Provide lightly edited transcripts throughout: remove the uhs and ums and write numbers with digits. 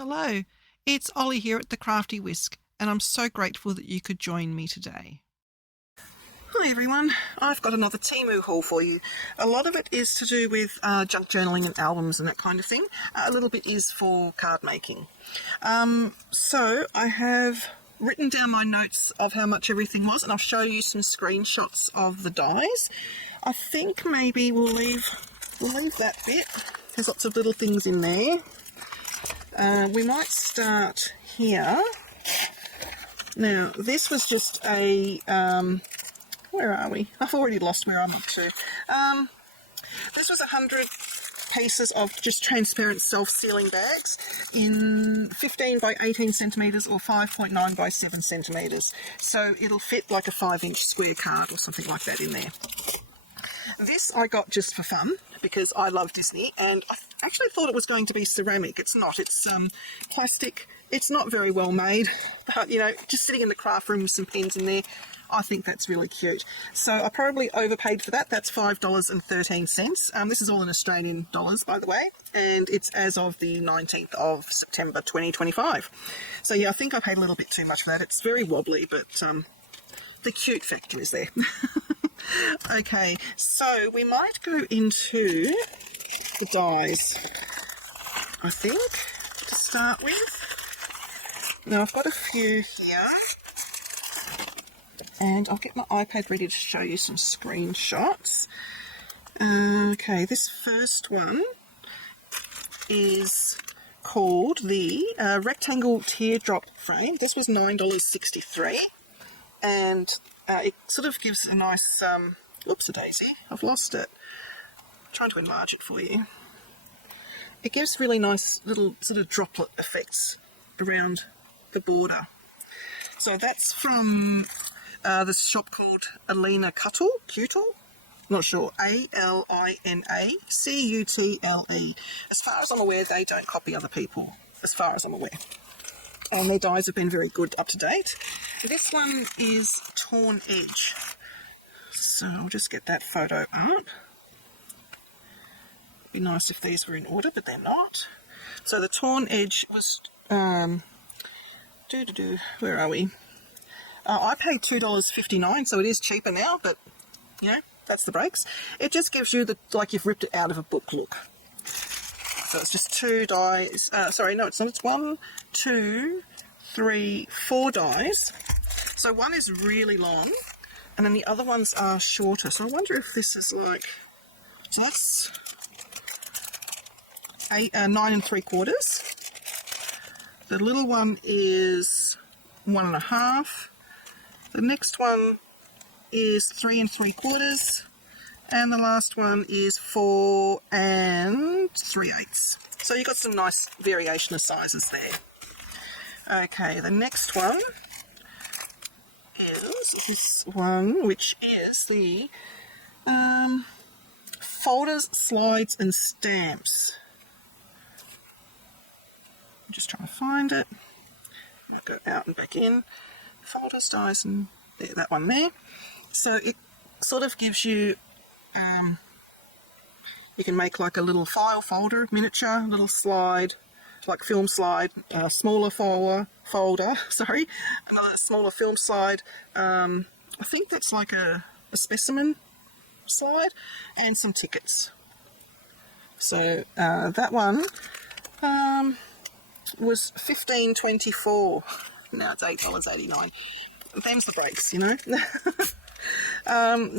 Hello, it's Ollie here at the Crafty Whisk, and I'm so grateful that you could join me today. Hi everyone, I've got another Temu haul for you. A lot of it is to do with junk journaling and albums and that kind of thing. A little bit is for card making. So I have written down my notes of how much everything was, and I'll show you some screenshots of the dies. I think maybe we'll leave that bit. There's lots of little things in there. We might start here. Now, this was just a, where are we? I've already lost where I'm up to. This was 100 pieces of just transparent self-sealing bags in 15 by 18 centimetres or 5.9 by 7 centimetres. So it'll fit like a 5-inch square card or something like that in there. This I got just for fun because I love Disney, and I actually thought it was going to be ceramic. It's not. It's plastic. It's not very well made, but you know, just sitting in the craft room with some pens in there, I think that's really cute. So I probably overpaid for that. That's $5.13. This is all in Australian dollars, by the way, and it's as of the 19th of September 2025. So yeah, I think I paid a little bit too much for that. It's very wobbly, but the cute factor is there. Okay, so we might go into the dies, I think, to start with. Now I've got a few here, and I'll get my iPad ready to show you some screenshots. Okay, this first one is called the rectangle teardrop frame. This was $9.63, and it sort of gives a nice, whoops-a-daisy, I've lost it. I'm trying to enlarge it for you. It gives really nice little sort of droplet effects around the border. So that's from this shop called Alina Cutle, not sure, A-L-I-N-A-C-U-T-L-E. As far as I'm aware, they don't copy other people, as far as I'm aware. And their dies have been very good up to date. This one is Torn Edge. So I'll just get that photo up. It'd be nice if these were in order, but they're not. So the Torn Edge was, where are we? I paid $2.59, so it is cheaper now, but, you know, that's the breaks. It just gives you the, like you've ripped it out of a book look. So it's just 2 dies, sorry, no, it's not, it's 1, 2, 3, 4 dies. So one is really long, and then the other ones are shorter. So I wonder if this is like, so that's 9 3/4. The little one is 1 1/2. The next one is 3 3/4. And the last one is 4 3/8. So you've got some nice variation of sizes there. Okay, the next one is this one, which is the folders, slides and stamps. I'm just trying to find it. I'll go out and back in. Folders, dies, and there, that one there. So it sort of gives you, you can make like a little file folder, miniature, little slide, like film slide, smaller folder, sorry, another smaller film slide. I think that's like a specimen slide, and some tickets. So that one was $15.24. Now it's $8.89. Them's the breaks, you know.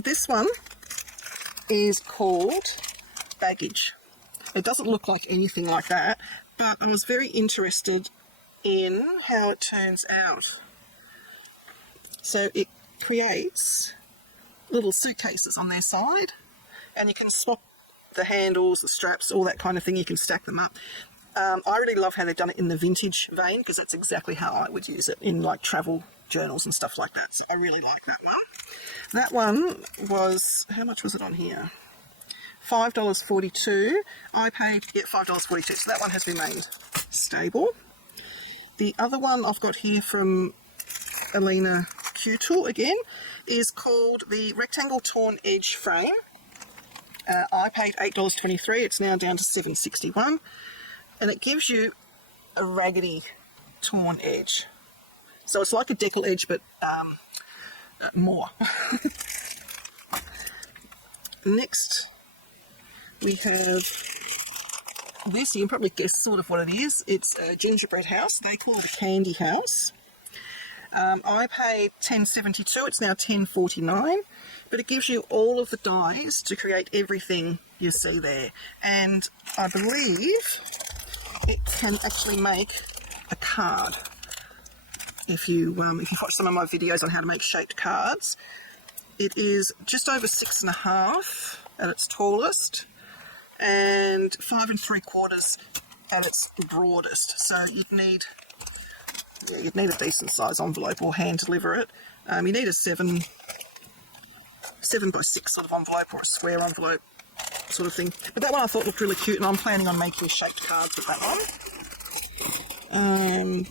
This one is called Baggage. It doesn't look like anything like that, but I was very interested in how it turns out. So it creates little suitcases on their side, and you can swap the handles, the straps, all that kind of thing. You can stack them up. I really love how they've done it in the vintage vein, because that's exactly how I would use it in like travel journals and stuff like that. So I really like that one. That one was, how much was it on here? $5.42. I paid $5.42, so that one has been made stable. The other one I've got here from Alina Cutle again is called the Rectangle Torn Edge Frame. I paid $8.23. It's now down to $7.61, and it gives you a raggedy, torn edge. So it's like a decal edge, but more. Next, we have this. You can probably guess sort of what it is. It's a gingerbread house. They call it a candy house. I paid $10.72. It's now $10.49, but it gives you all of the dies to create everything you see there. And I believe it can actually make a card. If you watch some of my videos on how to make shaped cards, it is just over 6.5 at its tallest and 5 3/4 at its broadest. So you'd need a decent size envelope or hand deliver it. You need a 7 by 6 sort of envelope or a square envelope sort of thing. But that one I thought looked really cute, and I'm planning on making shaped cards with that one.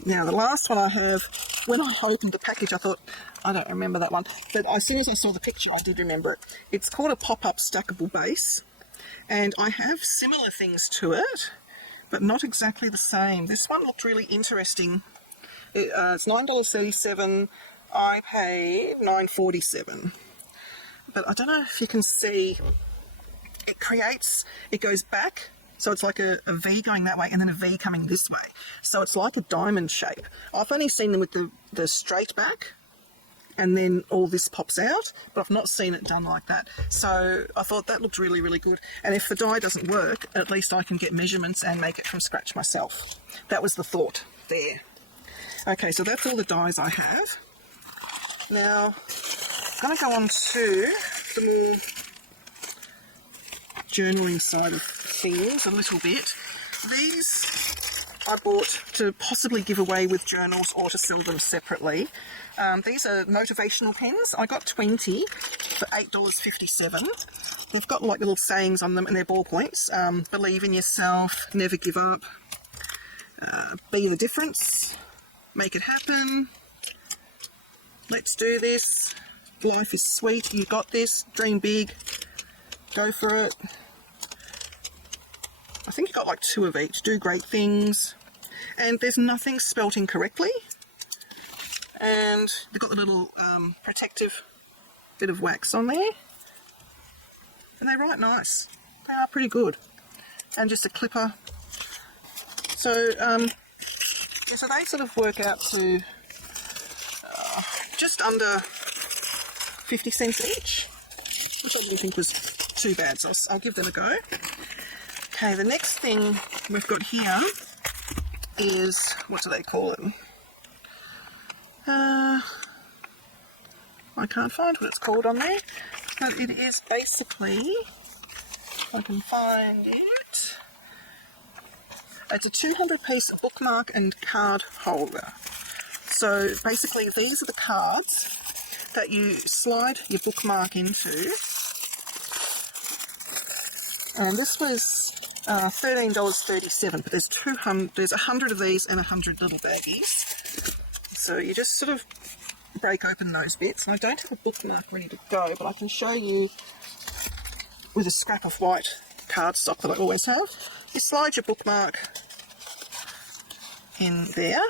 Now the last one I have, when I opened the package I thought, I don't remember that one, but as soon as I saw the picture I did remember it. It's called a pop-up stackable base, and I have similar things to it, but not exactly the same. This one looked really interesting. It's $9.37. I paid $9.47. But I don't know if you can see, it goes back, so it's like a V going that way and then a V coming this way. So it's like a diamond shape. I've only seen them with the straight back and then all this pops out, but I've not seen it done like that. So I thought that looked really, really good. And if the die doesn't work, at least I can get measurements and make it from scratch myself. That was the thought there. Okay, so that's all the dies I have. Now, I'm going to go on to the more journaling side of things a little bit. These I bought to possibly give away with journals or to sell them separately. These are motivational pens. I got 20 for $8.57. They've got like little sayings on them and they're ballpoints. Believe in yourself, never give up, be the difference, make it happen, let's do this, life is sweet, you got this, dream big, go for it. I think you got like 2 of each, do great things, and there's nothing spelt incorrectly, and they've got the little protective bit of wax on there, and they write nice. They are pretty good. And just a clipper. So so they sort of work out to just under 50 cents each, which I didn't think was too bad, so I'll give them a go. Okay, the next thing we've got here is, what do they call it? I can't find what it's called on there, but it is basically, if I can find it, it's a 200-piece bookmark and card holder. So basically these are the cards that you slide your bookmark into, and this was $13.37, but there's 100 of these and 100 little baggies. So you just sort of break open those bits, and I don't have a bookmark ready to go, but I can show you with a scrap of white cardstock that I always have. You slide your bookmark in there,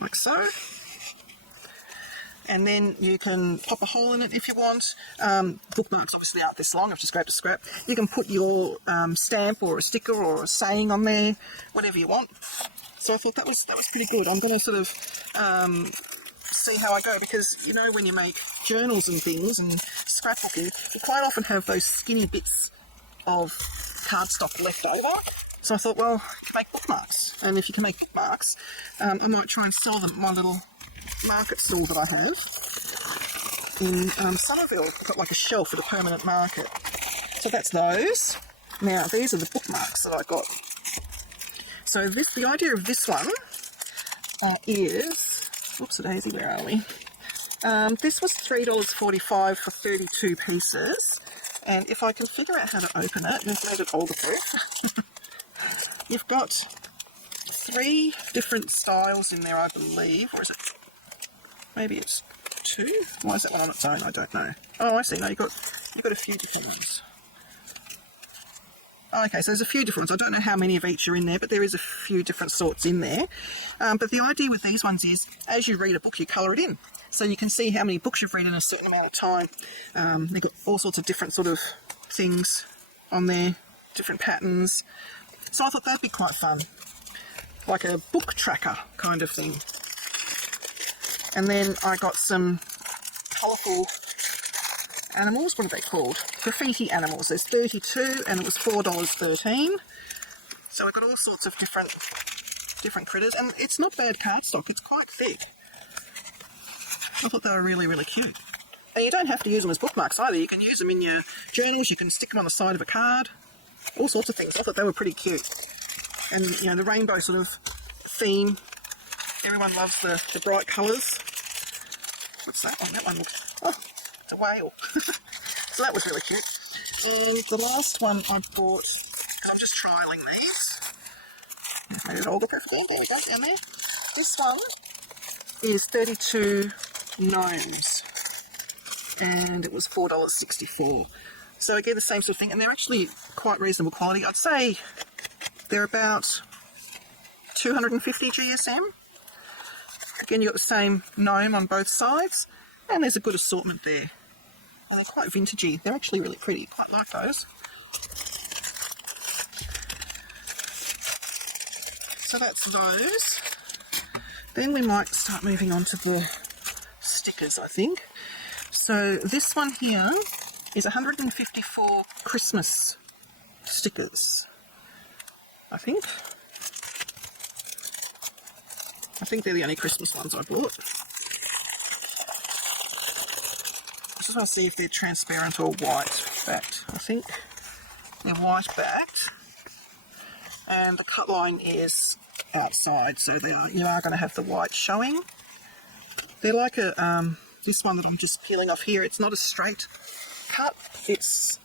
like so, and then you can pop a hole in it if you want. Bookmarks obviously aren't this long, I've just grabbed a scrap. You can put your stamp or a sticker or a saying on there, whatever you want. So I thought that was pretty good. I'm going to sort of see how I go, because you know when you make journals and things and scrapbooking, you quite often have those skinny bits of cardstock left over. So I thought, well, make bookmarks, and if you can make bookmarks, I might try and sell them at my little market stall that I have in Somerville. I've got like a shelf at a permanent market. So that's those. Now these are the bookmarks that I got. So the idea of this one is, whoops a daisy, where are we? This was $3.45 for 32 pieces, and if I can figure out how to open it, and made it older proof. You've got 3 different styles in there, I believe, or is it? Maybe it's 2. Why is that one on its own? I don't know. Oh, I see. No, you've got a few different ones. Okay, so there's a few different ones. I don't know how many of each are in there, but there is a few different sorts in there. But the idea with these ones is, as you read a book, you colour it in. So you can see how many books you've read in a certain amount of time. They've got all sorts of different sort of things on there, different patterns. So I thought that'd be quite fun. Like a book tracker kind of thing. And then I got some colourful animals. What are they called? Graffiti animals. There's 32 and it was $4.13. So we've got all sorts of different critters, and it's not bad cardstock. It's quite thick. I thought they were really, really cute. And you don't have to use them as bookmarks either. You can use them in your journals. You can stick them on the side of a card. All sorts of things. I thought they were pretty cute. And, you know, the rainbow sort of theme. Everyone loves the bright colours. What's that one? That one looks... Oh, it's a whale. So that was really cute. And the last one I bought, because I'm just trialling these. Maybe it'll all look over there. There we go, down there. This one is 32 gnomes. And it was $4.64. So again, the same sort of thing. And they're actually quite reasonable quality. I'd say they're about 250 GSM. Again, you've got the same gnome on both sides. And there's a good assortment there. And they're quite vintagey. They're actually really pretty. Quite like those. So that's those. Then we might start moving on to the stickers, I think. So this one here is 154 Christmas stickers, I think. I think they're the only Christmas ones I bought. I just want to see if they're transparent or white backed. I think they're white backed. And the cut line is outside, so you are going to have the white showing. They're like a this one that I'm just peeling off here. It's not a straight cut. It's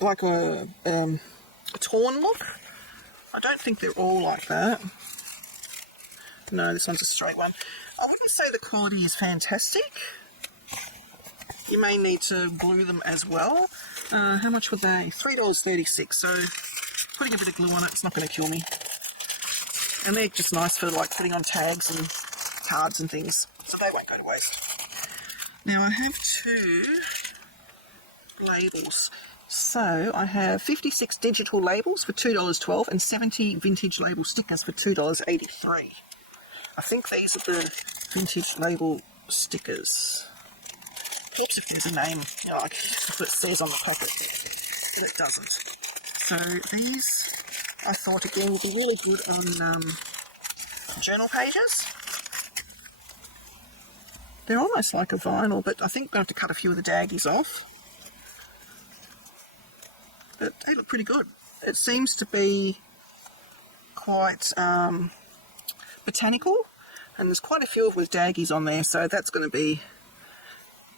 like a torn look. I don't think they're all like that. No, this one's a straight one. I wouldn't say the quality is fantastic. You may need to glue them as well. How much were they? $3.36. So putting a bit of glue on it's not going to kill me. And they're just nice for like putting on tags and cards and things. So they won't go to waste. Now I have two labels. So I have 56 digital labels for $2.12 and 70 vintage label stickers for $2.83. I think these are the vintage label stickers. Helps if there's a name, you know, like if it says on the packet, but it doesn't. So these, I thought again, would be really good on journal pages. They're almost like a vinyl, but I think I'm going to have to cut a few of the daggies off. But they look pretty good. It seems to be quite botanical, and there's quite a few with daggies on there, so that's going to be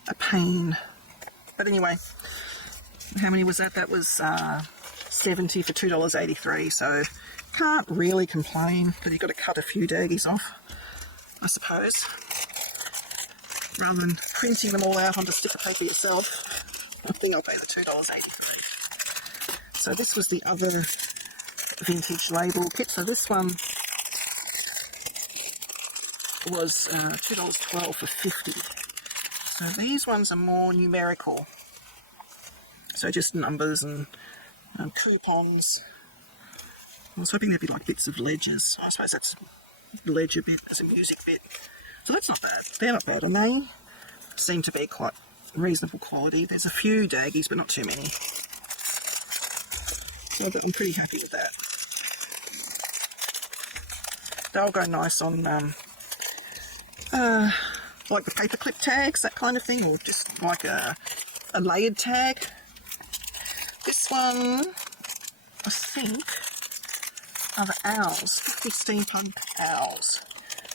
a pain. But anyway, how many was that? That was 70 for $2.83, so can't really complain, but you've got to cut a few daggies off, I suppose, rather than printing them all out onto sticker paper yourself. I think I'll pay the $2.83. So this was the other vintage label kit. So this one was $2.12 for 50. So these ones are more numerical. So just numbers and coupons. I was hoping there'd be like bits of ledgers. I suppose that's a ledger bit, as a music bit. So that's not bad. They're not bad, and they seem to be quite reasonable quality. There's a few daggies, but not too many. So I'm pretty happy with that. They'll go nice on like the paperclip tags, that kind of thing, or just like a layered tag. This one, I think, are the owls, 50 steampunk owls,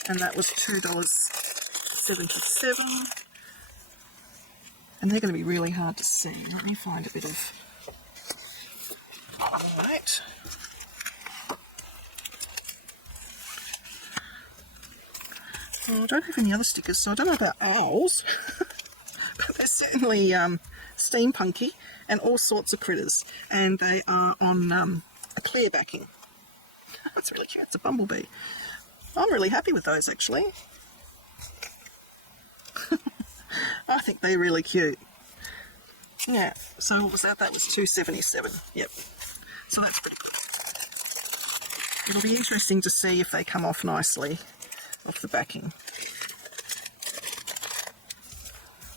and that was $2.77. And they're going to be really hard to see. Let me find a bit of light. Oh, I don't have any other stickers, so I don't know about owls. But there's certainly steampunky and all sorts of critters. And they are on a clear backing. That's really cute. It's a bumblebee. I'm really happy with those, actually. I think they're really cute. Yeah, so what was that? That was $2.77. Yep. So that's pretty cool. It'll be interesting to see if they come off nicely off the backing.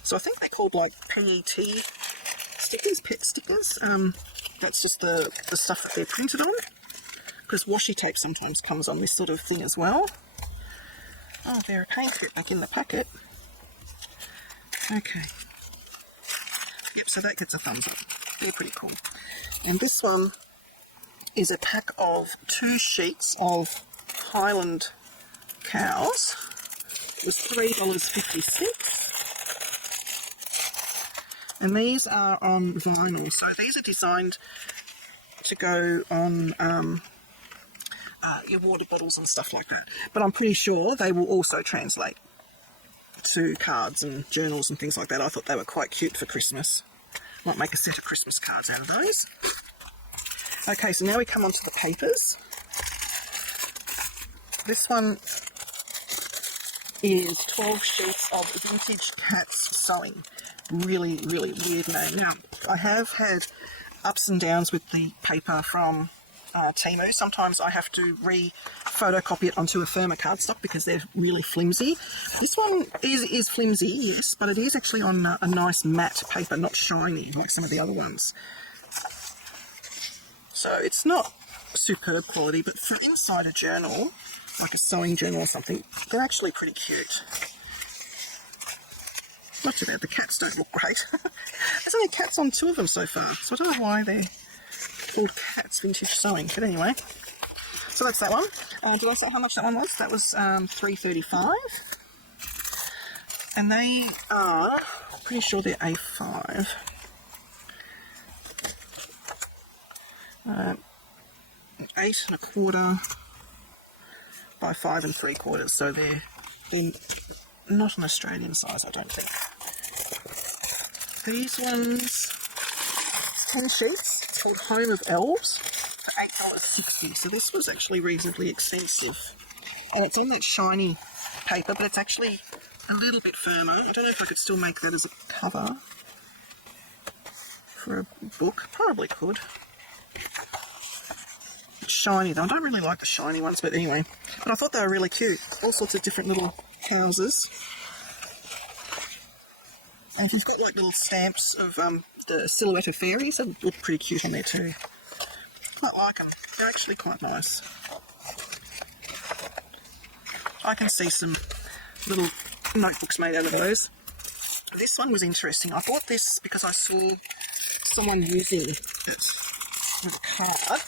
So I think they're called like PET stickers, pet stickers. That's just the stuff that they're printed on. Because washi tape sometimes comes on this sort of thing as well. Oh, they're a pain to get back in the packet. Okay. Yep, so that gets a thumbs up. They're pretty cool. And this one is a pack of 2 sheets of Highland cows. It was $3.56. And these are on vinyl. So these are designed to go on your water bottles and stuff like that. But I'm pretty sure they will also translate to cards and journals and things like that. I thought they were quite cute for Christmas. Might make a set of Christmas cards out of those. Okay, so now we come on to the papers. This one is 12 sheets of vintage cats sewing. Really, really weird name. Now, I have had ups and downs with the paper from Temu. Sometimes I have to photocopy it onto a firmer cardstock because they're really flimsy. This one is flimsy, yes, but it is actually on a nice matte paper, not shiny like some of the other ones. So it's not superb quality, but for inside a journal, like a sewing journal or something, they're actually pretty cute. Not too bad. The cats don't look great. There's only cats on 2 of them so far, so I don't know why they're called Cats Vintage Sewing. But anyway, so that's that one. Did I say how much that one was? That was $3.35. And they are, pretty sure they're A5. 8 1/4 by 5 3/4. So they're not an Australian size, I don't think. These ones, 10 sheets. It's called Home of Elves for $8.60. So this was actually reasonably expensive. And it's on that shiny paper, but it's actually a little bit firmer. I don't know if I could still make that as a cover for a book. Probably could. It's shiny though. I don't really like the shiny ones, but anyway. But I thought they were really cute. All sorts of different little houses. And we've got like little stamps of the silhouette of fairies that look pretty cute on there too. Quite like them. They're actually quite nice. I can see some little notebooks made out of those. This one was interesting. I bought this because I saw someone using it with a card.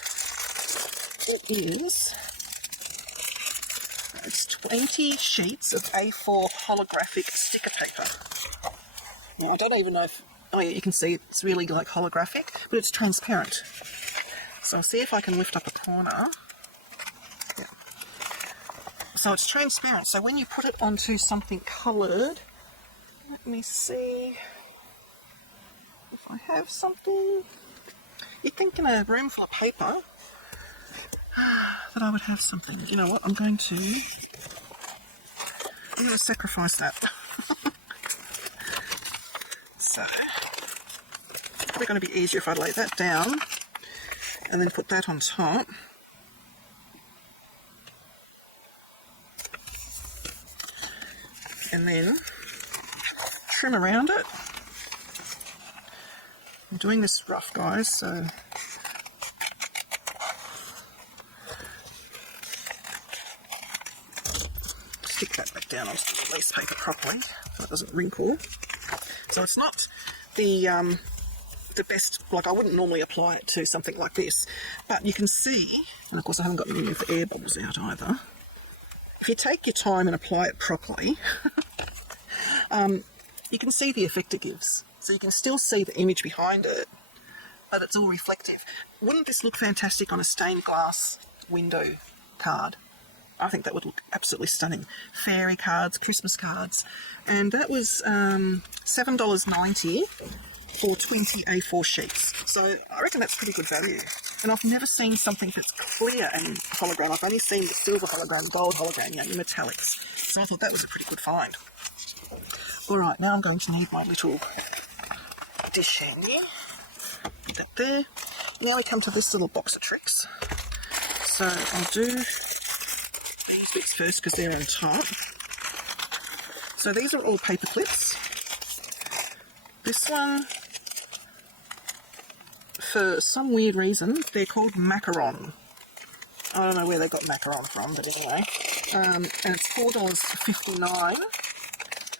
It's 20 sheets of A4 holographic sticker paper. Now, I don't even know if, oh yeah, you can see it's really like holographic, but it's transparent. So I'll see if I can lift up a corner. Yeah. So it's transparent, so when you put it onto something coloured, let me see if I have something. You'd think in a room full of paper that I would have something. You know what, I'm going to sacrifice that. So, probably going to be easier if I lay that down and then put that on top. And then trim around it. I'm doing this rough, guys, so stick that back down onto the release paper properly so it doesn't wrinkle. So it's not the best, like I wouldn't normally apply it to something like this, but you can see, and of course I haven't got any of the air bubbles out either, if you take your time and apply it properly, you can see the effect it gives. So you can still see the image behind it, but it's all reflective. Wouldn't this look fantastic on a stained glass window card? I think that would look absolutely stunning. Fairy cards, Christmas cards. And that was $7.90 for 20 A4 sheets. So I reckon that's pretty good value. And I've never seen something that's clear and hologram. I've only seen the silver hologram, gold hologram, you know, the metallics. So I thought that was a pretty good find. All right, now I'm going to need my little dish handy. Put that there. Now we come to this little box of tricks. So I'll do these bits first because they're on top. So these are all paper clips. This one, for some weird reason, they're called macaron. I don't know where they got macaron from, but anyway. And it's $4.59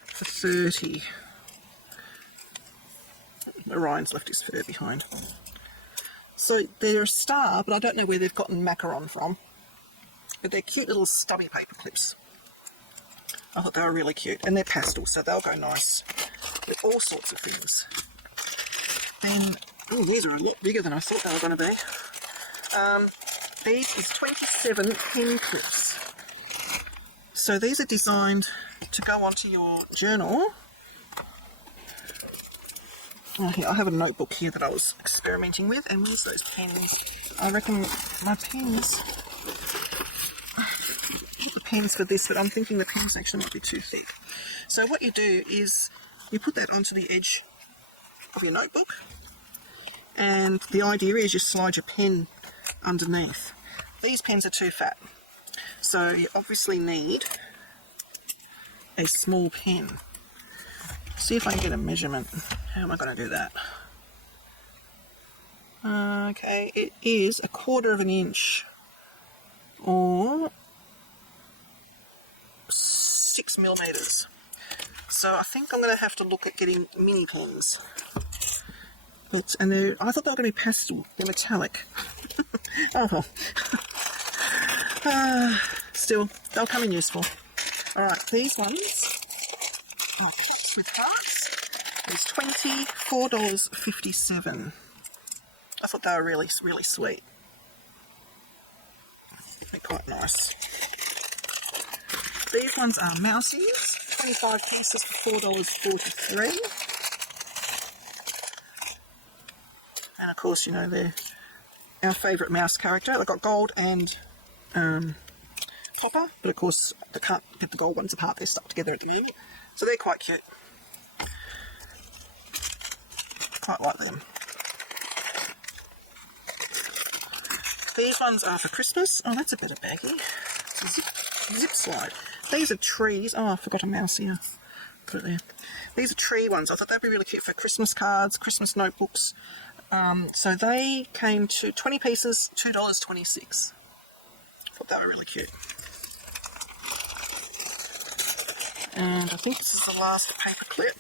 for 30. Orion's left his fur behind. So they're a star, but I don't know where they've gotten macaron from. But they're cute little stubby paper clips. I thought they were really cute. And they're pastel, so they'll go nice with all sorts of things. Then, oh, these are a lot bigger than I thought they were going to be. These is 27 pen clips. So these are designed to go onto your journal. Oh, here, I have a notebook here that I was experimenting with, and where's those pens? I reckon my pens for this, but I'm thinking the pens actually might be too thick. So what you do is you put that onto the edge of your notebook, and the idea is you slide your pen underneath. These pens are too fat, so you obviously need a small pen. See if I can get a measurement. How am I going to do that? Okay, it is 1/4 of an inch, or 6 millimeters. So I think I'm going to have to look at getting mini pens. But, and I thought they were going to be pastel. They're metallic. Oh well. Still, they'll come in useful. Alright, these ones, with hearts, is $24.57. I thought they were really, really sweet. They're quite nice. These ones are mousies, 25 pieces for $4.43. And of course, you know, they're our favourite mouse character. They've got gold and copper, but of course they can't get the gold ones apart. They're stuck together at the moment. So they're quite cute. Quite like them. These ones are for Christmas. Oh, that's a better baggie. It's a zip slide. These are trees. Oh, I forgot a mouse here. Put it there. These are tree ones. I thought they'd be really cute for Christmas cards, Christmas notebooks. So they came to 20 pieces, $2.26. Thought they were really cute. And I think this is the last paper clip.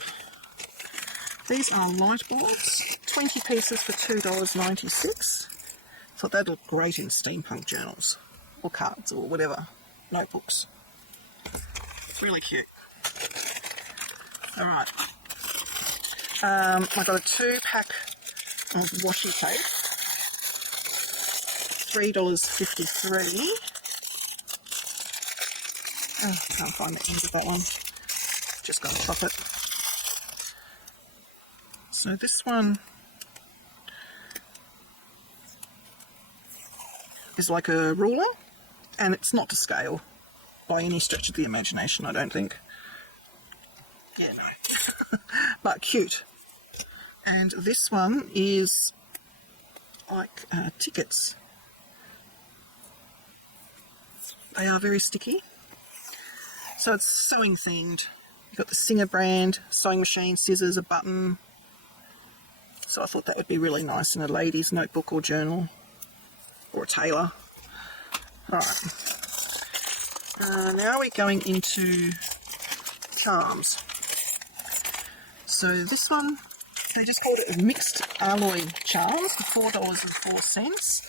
These are light bulbs, 20 pieces for $2.96. Thought they'd look great in steampunk journals, or cards, or whatever, notebooks. It's really cute. Alright. I got a 2-pack of washi tape, $3.53. Oh, can't find the end of that one. Just got to chop it. So this one is like a ruler, and it's not to scale by any stretch of the imagination, I don't think. Yeah, no. But cute. And this one is like tickets. They are very sticky. So it's sewing themed. You've got the Singer brand, sewing machine, scissors, a button. So I thought that would be really nice in a lady's notebook or journal, or a tailor. Alright. Now we're going into charms. So this one, they just called it mixed alloy charms for $4.04.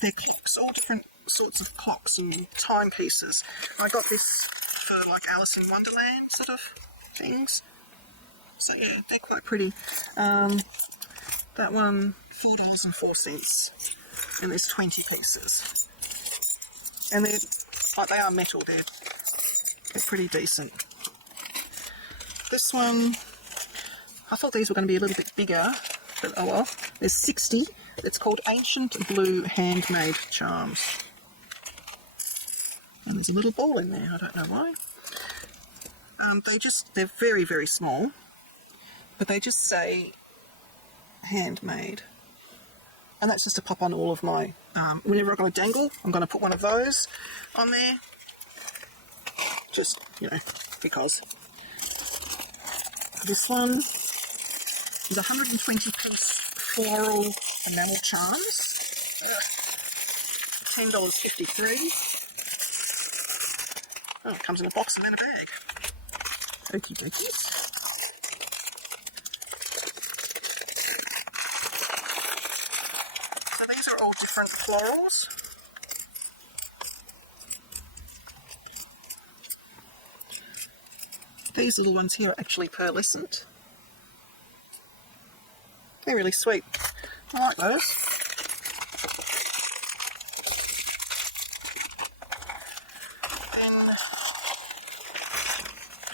They're clocks, all different sorts of clocks and timepieces. I got this for like Alice in Wonderland sort of things. So yeah, they're quite pretty. That one, $4.04, and there's 20 pieces. And they're Like, they are metal, they're pretty decent. This one, I thought these were going to be a little bit bigger, but oh well. There's 60. It's called Ancient Blue Handmade Charms. And there's a little ball in there, I don't know why. They're very, very small, but they just say handmade. And that's just to pop on all of my, whenever I've got a dangle, I'm going to put one of those on there. Just, you know, because. This one is 120-piece floral enamel charms. $10.53. Oh, it comes in a box and then a bag. Okie dokies. So these are all different florals. These little ones here are actually pearlescent. They're really sweet. I like those.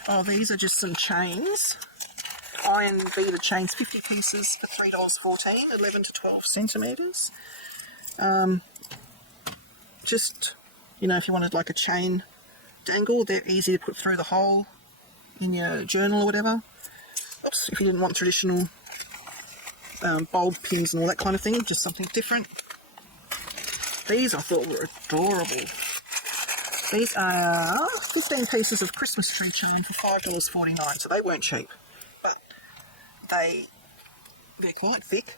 Oh, these are just some chains. Iron beader chains, 50 pieces for $3.14, 11 to 12 centimetres. Just, you know, if you wanted like a chain dangle, they're easy to put through the hole in your journal or whatever. Oops, if you didn't want traditional bulb pins and all that kind of thing, just something different. These I thought were adorable. These are 15 pieces of Christmas tree charm for $5.49, so they weren't cheap, but they're quite thick.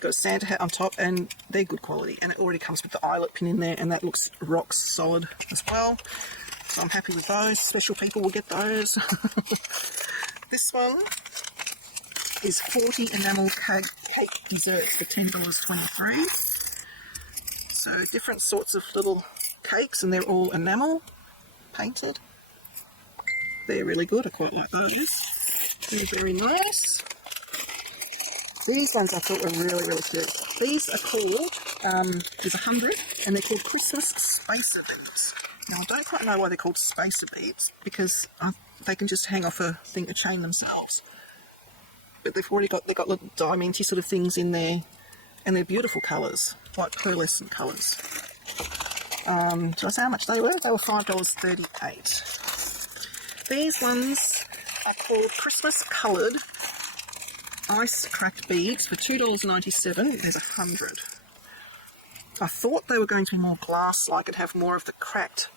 Got a Santa hat on top, and they're good quality, and it already comes with the eyelet pin in there, and that looks rock solid as well. So I'm happy with those. Special people will get those. This one is 40 enamel cake desserts for $10.23. So different sorts of little cakes, and they're all enamel painted. They're really good. I quite like those. They're very nice. These ones I thought were really, really cute. These are called, there's 100, and they're called Christmas Spacer Beads. Now, I don't quite know why they're called spacer beads, because they can just hang off a chain themselves. But they've got little diamanty sort of things in there, and they're beautiful colours, like pearlescent colours. Did I say how much they were? They were $5.38. These ones are called Christmas Coloured Ice Cracked Beads for $2.97. There's 100. I thought they were going to be more glass-like and have more of the cracked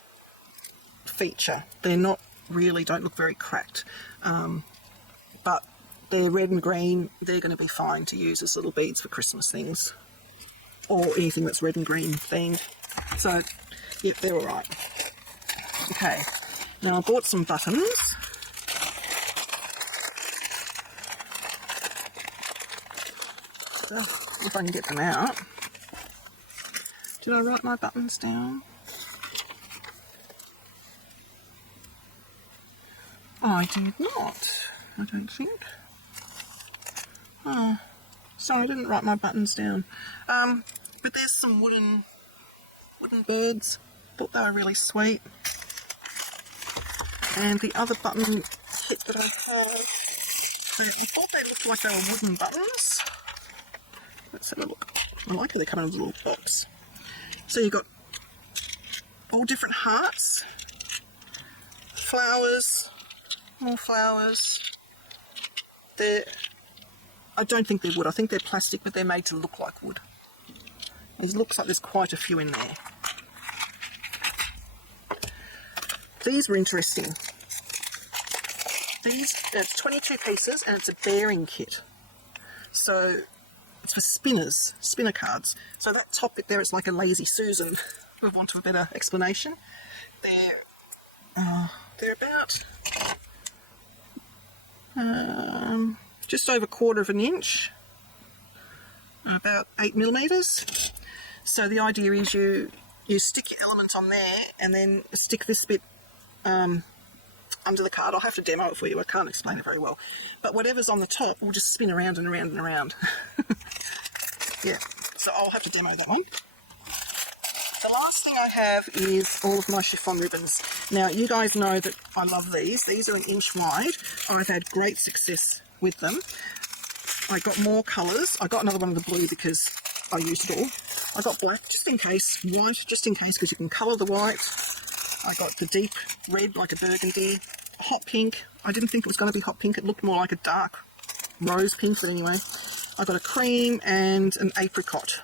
feature. They're not really, don't look very cracked. But they're red and green. They're going to be fine to use as little beads for Christmas things, or anything that's red and green themed. So, yep, they're all right. Okay, now I bought some buttons. So, if I can get them out. Did I write my buttons down? I did not, I don't think. Oh, sorry, I didn't write my buttons down. But there's some wooden birds. Thought they were really sweet. And the other button kit that I had, I thought they looked like they were wooden buttons. Let's have a look. I like how they come in a little box. So you've got all different hearts, flowers, more flowers. I don't think they're wood. I think they're plastic, but they're made to look like wood. It looks like there's quite a few in there. These were interesting. It's 22 pieces, and it's a bearing kit. So it's for spinner cards. So that top bit there, it's like a Lazy Susan, for want of a better explanation. They're about just over 1/4 of an inch, about 8 millimeters. So the idea is you stick your element on there, and then stick this bit under the card. I'll have to demo it for you. I can't explain it very well. But whatever's on the top will just spin around and around and around. Yeah, so I'll have to demo that one. The last thing I have is all of my chiffon ribbons. Now, you guys know that I love these. These are an inch wide. I've had great success with them. I got more colours. I got another one of the blue because I used it all. I got black just in case, white just in case because you can colour the white. I got the deep red like a burgundy, hot pink. I didn't think it was going to be hot pink. It looked more like a dark rose pink, but anyway. I got a cream and an apricot.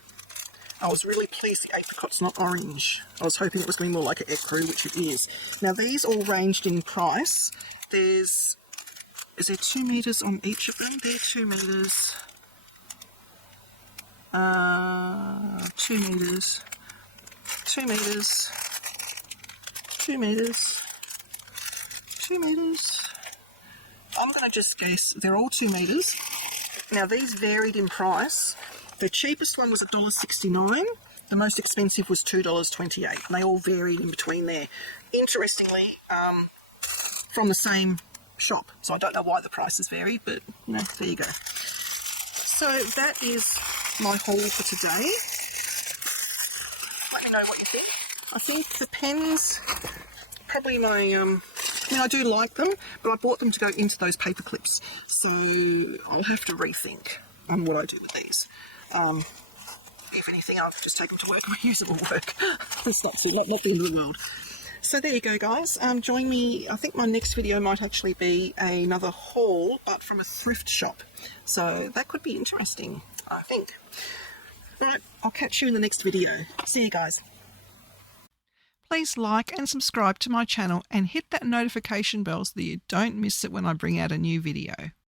I was really pleased the apricot's not orange. I was hoping it was going to be more like an ecru, which it is. Now these all ranged in price. Is there 2 metres on each of them? They're 2 metres. 2 metres. 2 metres. 2 metres. 2 metres. I'm going to just guess they're all 2 metres. Now these varied in price. The cheapest one was $1.69. The most expensive was $2.28. And they all varied in between there. Interestingly, from the same shop. So I don't know why the prices vary, but you know, there you go. So that is my haul for today. Let me know what you think. I think the pens, probably my, I mean, I do like them, but I bought them to go into those paper clips. So I'll have to rethink on what I do with these. If anything, I'll just take them to work, reusable work. It's not the end of the world. So there you go, guys. Join me. I think my next video might actually be another haul, but from a thrift shop. So that could be interesting, I think. Right, I'll catch you in the next video. See you guys. Please like and subscribe to my channel and hit that notification bell so that you don't miss it when I bring out a new video.